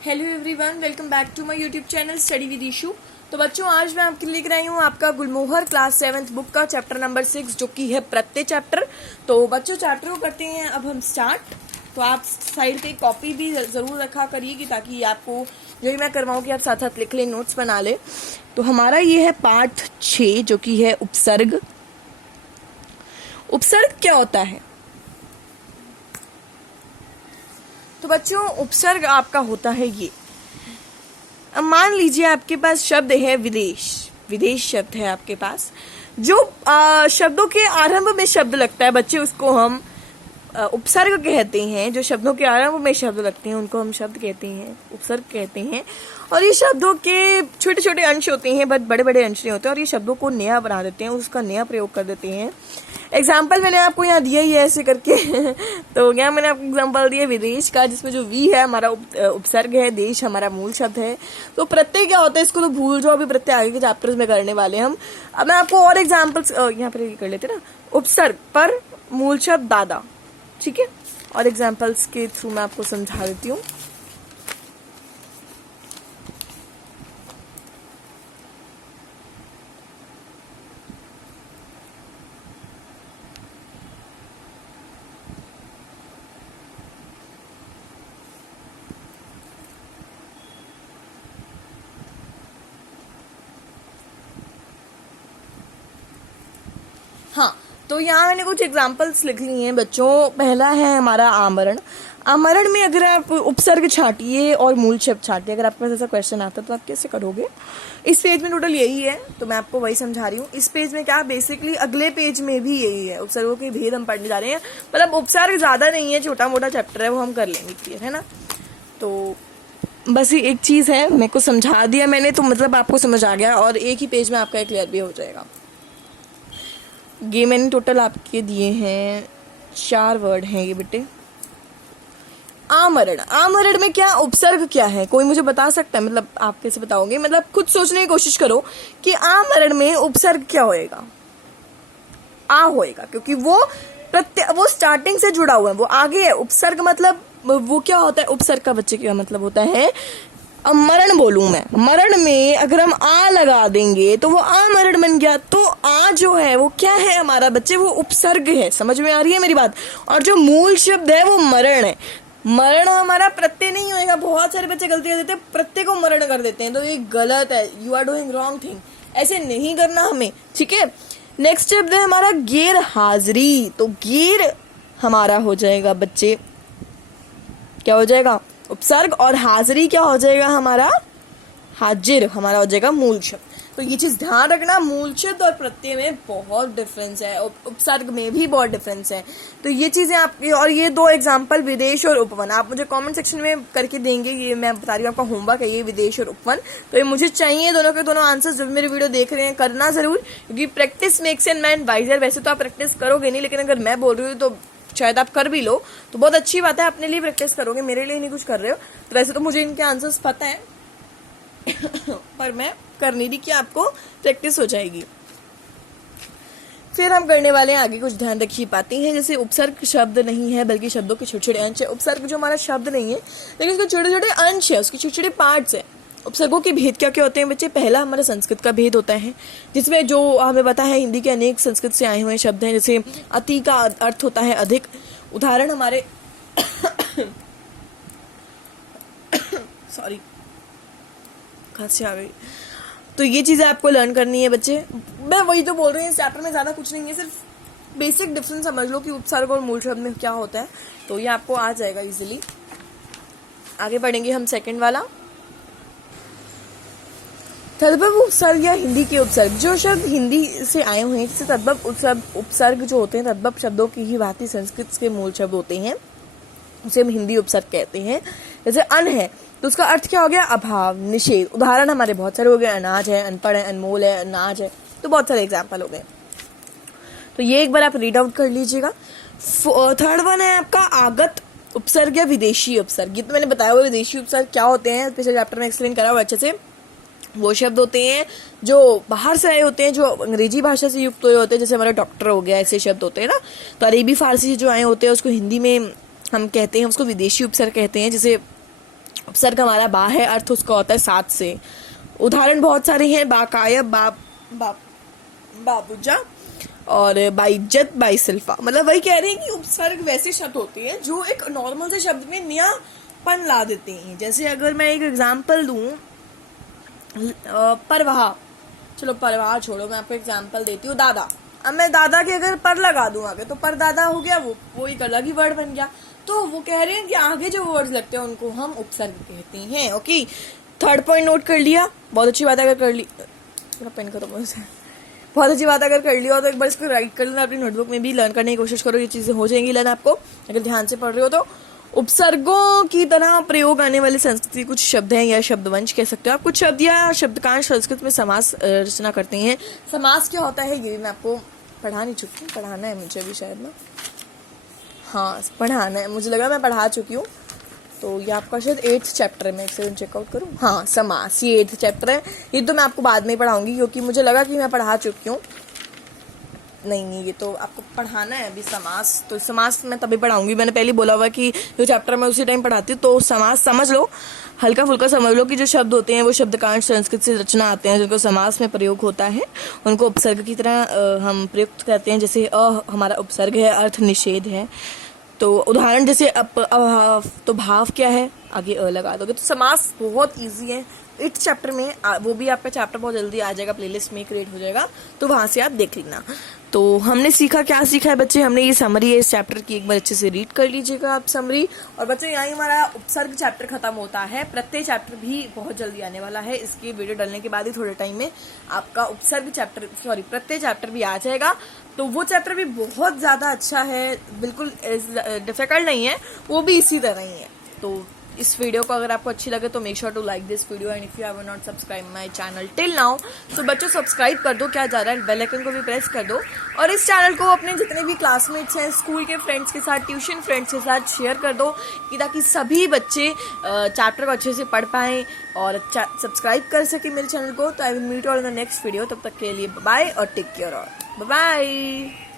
Hello everyone, welcome back to my YouTube channel study with Ishu. तो बच्चों, आज मैं आपके लिए लेकर आई हूँ आपका गुलमोहर क्लास 7th बुक का चैप्टर नंबर 6 जो कि है प्रत्यय चैप्टर। तो बच्चों, चैप्टर को करते हैं अब हम स्टार्ट। तो आप साइड पे कॉपी भी जरूर रखा करिएगी ताकि आपको जो भी मैं करवाऊँ आप साथ साथ लिख लें, नोट्स बना ले। तो हमारा ये है पाठ 6 जो कि है उपसर्ग। उपसर्ग क्या होता है? तो बच्चों, उपसर्ग आपका होता है ये। अब मान लीजिए आपके पास शब्द है विदेश। विदेश शब्द है आपके पास, जो शब्दों के आरंभ में शब्द लगता है बच्चे, उसको हम उपसर्ग कहते हैं। जो शब्दों के आरंभ में शब्द लगते हैं उनको हम शब्द कहते हैं, उपसर्ग कहते हैं। और ये शब्दों के छोटे छोटे अंश होते हैं, बट बड़े बड़े अंश नहीं होते, और ये शब्दों को नया बना देते हैं, उसका नया प्रयोग कर देते हैं। एग्जाम्पल मैंने आपको यहाँ दिया ही है ऐसे करके तो यहाँ मैंने आपको एग्जाम्पल दिया विदेश का, जिसमें जो वी है हमारा उपसर्ग है, देश हमारा मूल शब्द है। तो प्रत्यय क्या होता है इसको तो भूल जाओ, अभी प्रत्यय आगे के चैप्टर्स में करने वाले हम। अब मैं आपको और एग्जाम्पल्स यहाँ पर कर लेते ना। उपसर्ग पर मूल शब्द दादा, ठीक है, और एग्जाम्पल्स के थ्रू मैं आपको समझा देती हूँ। हाँ, तो यहाँ मैंने कुछ एग्जाम्पल्स लिख ली हैं बच्चों। पहला है हमारा आमरण। आमरण में अगर आप उपसर्ग छाटिए और मूल शब्द छाटिए, अगर आपके पास ऐसा क्वेश्चन आता है तो आप कैसे करोगे? इस पेज में टोटल यही है, तो मैं आपको वही समझा रही हूँ। इस पेज में क्या, बेसिकली अगले पेज में भी यही है। उपसर्गों के भेद हम पढ़ने जा रहे हैं। मतलब उपसर्ग ज्यादा नहीं है, छोटा मोटा चैप्टर है, वो हम कर लेंगे, क्लियर है ना। तो बस ये एक चीज है, मेरे को समझा दिया मैंने तो मतलब आपको समझ आ गया, और एक ही पेज में आपका क्लियर भी हो जाएगा। ये मैंने टोटल आपके दिए हैं 4 वर्ड हैं ये बेटे। आमरण। आमरण में क्या उपसर्ग क्या है, कोई मुझे बता सकता है? मतलब आप कैसे बताओगे? मतलब खुद सोचने की कोशिश करो कि आमरण में उपसर्ग क्या होएगा। आ होएगा, क्योंकि वो स्टार्टिंग से जुड़ा हुआ है, वो आगे है। उपसर्ग मतलब वो क्या होता है? उपसर्ग का बच्चे क्या मतलब होता है? अब मरण बोलूं मैं, मरण में अगर हम आ लगा देंगे तो वो आमरण बन गया। तो आ जो है वो क्या है हमारा बच्चे? वो उपसर्ग है। समझ में आ रही है मेरी बात? और जो मूल शब्द है वो मरण है। मरण हमारा प्रत्यय नहीं होएगा। बहुत सारे बच्चे गलती कर देते हैं, प्रत्यय को मरण कर देते हैं, तो ये गलत है। You are doing wrong thing, ऐसे नहीं करना हमें, ठीक है। नेक्स्ट शब्द है हमारा गैर हाजिरी। तो गैर हमारा हो जाएगा बच्चे, क्या हो जाएगा? उपसर्ग। और हाजिरी क्या हो जाएगा हमारा? हाजिर हमारा हो जाएगा मूल शब्द। तो ये चीज ध्यान रखना, मूल शब्द और प्रत्यय में बहुत डिफरेंस है, उपसर्ग में भी बहुत डिफरेंस है। तो ये चीजें आपकी, और ये 2 एग्जांपल विदेश और उपवन आप मुझे कमेंट सेक्शन में करके देंगे। ये मैं बता रही हूँ, आपका होमवर्क है ये, विदेश और उपवन। तो ये मुझे चाहिए दोनों के दोनों आंसर। जब मेरे वीडियो देख रहे हैं करना जरूर, क्योंकि practice makes an man wiser. वैसे तो आप प्रैक्टिस करोगे नहीं, लेकिन अगर मैं बोल रही हूँ तो शायद आप कर भी लो, तो बहुत अच्छी बात है। अपने लिए प्रैक्टिस करोगे, मेरे लिए नहीं कुछ कर रहे हो। तो वैसे तो मुझे इनके आंसर्स पता है पर मैं कर नहीं रही कि आपको प्रैक्टिस हो जाएगी। फिर हम करने वाले हैं आगे, कुछ ध्यान रखिए बातें हैं। जैसे उपसर्ग शब्द नहीं है बल्कि शब्दों के छोटे छोटे अंश है। उपसर्ग जो हमारा शब्द नहीं है लेकिन उसके छोटे छोटे अंश है, उसके छोटे छोटे पार्ट्स है। उपसर्गों के भेद क्या क्या होते हैं बच्चे? पहला हमारा संस्कृत का भेद होता है, जिसमें जो हमें पता है हिंदी के अनेक संस्कृत से आए हुए शब्द हैं। जैसे अति का अर्थ होता है अधिक। उदाहरण हमारे सॉरी, खांसी आ गई। तो ये चीजें आपको लर्न करनी है बच्चे। मैं वही तो बोल रही हूँ, इस चैप्टर में ज्यादा कुछ नहीं है, सिर्फ बेसिक डिफरेंस समझ लो कि उपसर्ग और मूल शब्द में क्या होता है, तो ये आपको आ जाएगा इजीली। आगे बढ़ेंगे हम सेकंड वाला, तद्भव उपसर्ग या हिंदी के उपसर्ग। जो शब्द हिंदी से आए हुए हैं, जैसे तद्भव उपसर्ग जो होते हैं, तद्भव शब्दों की ही भांति संस्कृत के मूल शब्द होते हैं, उसे हम हिंदी उपसर्ग कहते हैं। जैसे अन है तो उसका अर्थ क्या हो गया? अभाव, निषेध। उदाहरण हमारे बहुत सारे हो गए, अनाज है, अनपढ़ है, अनमोल है, अनाज है। तो बहुत सारे एग्जाम्पल हो गए। तो ये एक बार आप रीड आउट कर लीजिएगा। थर्ड वन है आपका आगत उपसर्ग या विदेशी उपसर्ग। ये तो मैंने बताया हुआ विदेशी उपसर्ग क्या होते हैं, पिछले चैप्टर में एक्सप्लेन करा हुआ अच्छे से। वो शब्द होते हैं जो बाहर से आए होते हैं, जो अंग्रेजी भाषा से युक्त हुए होते हैं। जैसे हमारा डॉक्टर हो गया, ऐसे शब्द होते हैं ना। तो अरेबी फारसी से जो आए होते हैं उसको हिंदी में हम कहते हैं, उसको विदेशी उपसर्ग कहते हैं। जैसे उपसर्ग हमारा बा है, अर्थ उसका होता है साथ से। उदाहरण बहुत सारे हैं, बाकायब, बाबूजा और बाइज्जत, बाइसिल्फा। मतलब वही कह रहे हैं कि उपसर्ग वैसे शब्द होते हैं जो एक नॉर्मल से शब्द में नयापन ला देते हैं। जैसे अगर मैं एक एग्जांपल दूं, परवाह, चलो परवाह छोड़ो, मैं आपको एग्जांपल देती हूँ, दादा। अब मैं दादा के अगर पर लगा दूं आगे तो परदादा हो गया, वो एक अलग ही वर्ड बन गया। तो वो कह रहे हैं कि आगे जो वर्ड्स लगते हैं उनको हम उपसर्ग कहते हैं। ओके, थर्ड पॉइंट नोट कर लिया, बहुत अच्छी बात अगर कर ली, पेन करो मुझसे, बहुत अच्छी बात अगर कर लिया हो तो एक बार इसको राइट कर लेना अपनी नोटबुक में भी, लर्न करने की कोशिश करो, ये चीजें हो जाएंगी लर्न आपको अगर ध्यान से पढ़ रहे हो तो। उपसर्गों की तरह प्रयोग आने वाले संस्कृत कुछ शब्द हैं या शब्दवंश कह सकते हो आप। कुछ शब्द या शब्दकांश संस्कृत में समास रचना करते हैं। समास क्या होता है ये भी मैं आपको पढ़ा नहीं चुकी, पढ़ाना है मुझे भी शायद ना, हाँ पढ़ाना है, मुझे लगा मैं पढ़ा चुकी हूँ। तो ये आपका शायद 8th चैप्टर में, एक चेकआउट करूँ, हाँ समास, ये 8th चैप्टर है। ये तो मैं आपको बाद में पढ़ाऊंगी क्योंकि मुझे लगा कि मैं पढ़ा चुकी हूँ। नहीं, ये तो आपको पढ़ाना है अभी समास, तो समास मैं तभी पढ़ाऊंगी। मैंने पहले बोला हुआ कि जो चैप्टर मैं उसी टाइम पढ़ाती हूँ। तो समास समझ लो, हल्का फुल्का समझ लो कि जो शब्द होते हैं वो शब्दकांश संस्कृत से रचना आते हैं, जिनको समास में प्रयोग होता है उनको उपसर्ग की तरह हम प्रयुक्त करते हैं। जैसे हमारा उपसर्ग है, अर्थ निषेध है। तो उदाहरण जैसे अभाव, तो भाव क्या है, आगे लगा दोगे। तो समास बहुत इजी है, 8th चैप्टर में, वो भी आपका चैप्टर बहुत जल्दी आ जाएगा, प्लेलिस्ट में क्रिएट हो जाएगा, तो वहां से आप देख लेना। तो हमने सीखा, क्या सीखा है बच्चे, हमने ये समरी है इस चैप्टर की, एक बार अच्छे से रीड कर लीजिएगा आप समरी। और बच्चे यहाँ हमारा उपसर्ग चैप्टर खत्म होता है। प्रत्यय चैप्टर भी बहुत जल्दी आने वाला है, इसकी वीडियो डालने के बाद ही थोड़े टाइम में आपका उपसर्ग चैप्टर, सॉरी प्रत्यय चैप्टर भी आ जाएगा। तो वो चैप्टर भी बहुत ज्यादा अच्छा है, बिल्कुल डिफिकल्ट नहीं है, वो भी इसी तरह ही है। तो इस वीडियो को अगर आपको अच्छी लगे तो make sure to like this video and if you have not subscribe my channel till now, तो बच्चों सब्सक्राइब कर दो, क्या जा रहा है, बेल आइकन को भी प्रेस कर दो। और इस चैनल को अपने जितने भी क्लासमेट्स हैं, स्कूल के फ्रेंड्स के साथ, ट्यूशन फ्रेंड्स के साथ शेयर कर दो, कि ताकि सभी बच्चे चैप्टर को अच्छे से पढ़ पाएं और सब्सक्राइब कर सके मेरे चैनल को। तो I will meet all in the next video, तब तक के लिए बाय और टेक केयर और बाय।